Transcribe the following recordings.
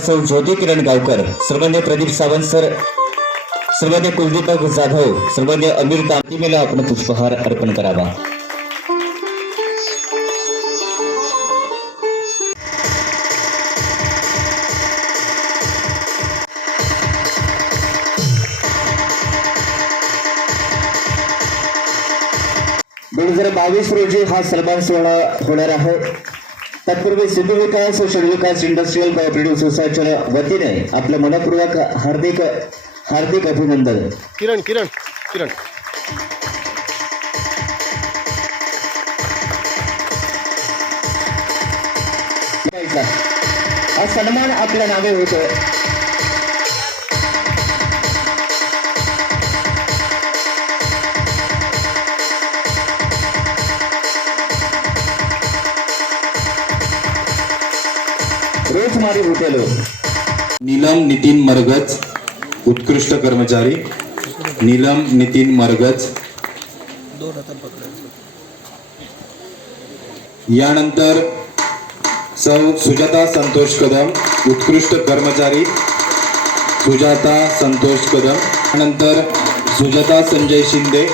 सौ ज्योती किरण गावकर, सर्वज्ञ प्रदीप सावंत सर, सर्वज्ञ कुलदीपक जाधव, सर्वज्ञ अमीर तांतिमेला आपण पुष्पहार अर्पण करावा. दोन 2022 रोजी हा सन्मान सोहळा होणार आहे. तत्पूर्वी सिंधू विकास व शेड विकास इंडस्ट्रियल कोऑपरेटिव्ह सोसायटीच्या वतीने आपलं मनपूर्वक हार्दिक हार्दिक अभिनंदन. किरण किरण किरण हा सन्मान आपल्या नावे होतोय. रोजमारी होटेलो नीलम नितीन मरगज, उत्कृष्ट कर्मचारी. नीलम नितीन मरगज. यानंतर सौ सुजाता संतोष कदम, उत्कृष्ट कर्मचारी. सुजाता संतोष कदम. यानंतर सुजाता संजय शिंदे.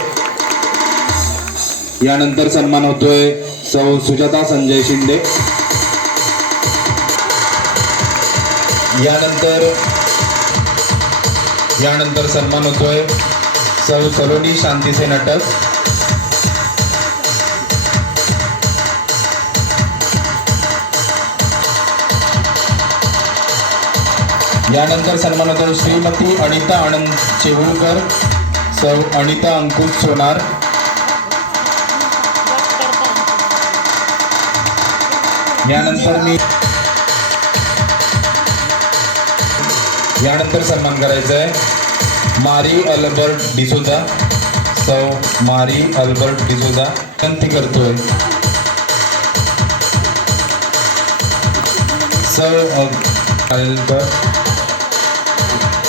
यानंतर सन्मान होतोय सौ सुजाता संजय शिंदे. यानंतर सन्मान होतोय सौ सलोनी शांतीसेन अटक. यानंतर सन्मान होतोय श्रीमती अनिता आनंद चेवुलकर, सौ अनिता अंकुश सोनार. यानंतर सन्मान करायचा आहे मारी अल्बर्ट डिसोजा, सौ मारी अल्बर्ट डिसोजा. विनंती करतोय सौ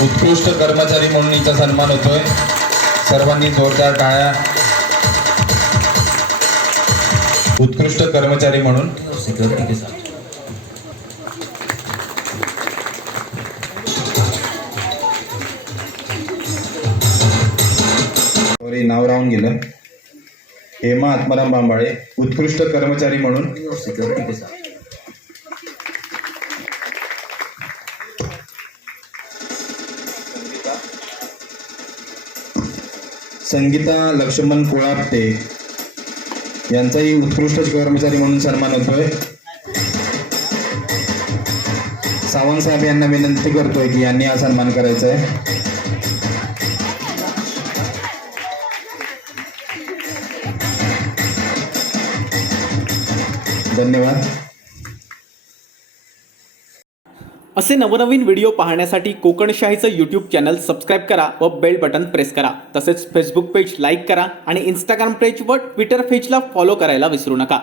उत्कृष्ट कर्मचारी म्हणून हिचा सन्मान होतोय. सर्वांनी जोरदार टाळ्या. उत्कृष्ट कर्मचारी म्हणून नाव राहून गेलं. हेमा आत्माराम बांबाळे, उत्कृष्ट कर्मचारी म्हणून. संगीता लक्ष्मण कोळापटे यांचाही उत्कृष्ट कर्मचारी म्हणून सन्मान होतोय. सावंत साहेब यांना विनंती करतोय की यांनी हा सन्मान करायचा आहे. धन्यवाद. असे नवनवीन व्हिडिओ पाहण्यासाठी कोकणशाहीचं यूट्यूब चॅनल सबस्क्राईब करा व बेल बटन प्रेस करा. तसेच फेसबुक पेज लाईक करा आणि इंस्टाग्राम पेज व ट्विटर पेजला फॉलो करायला विसरू नका.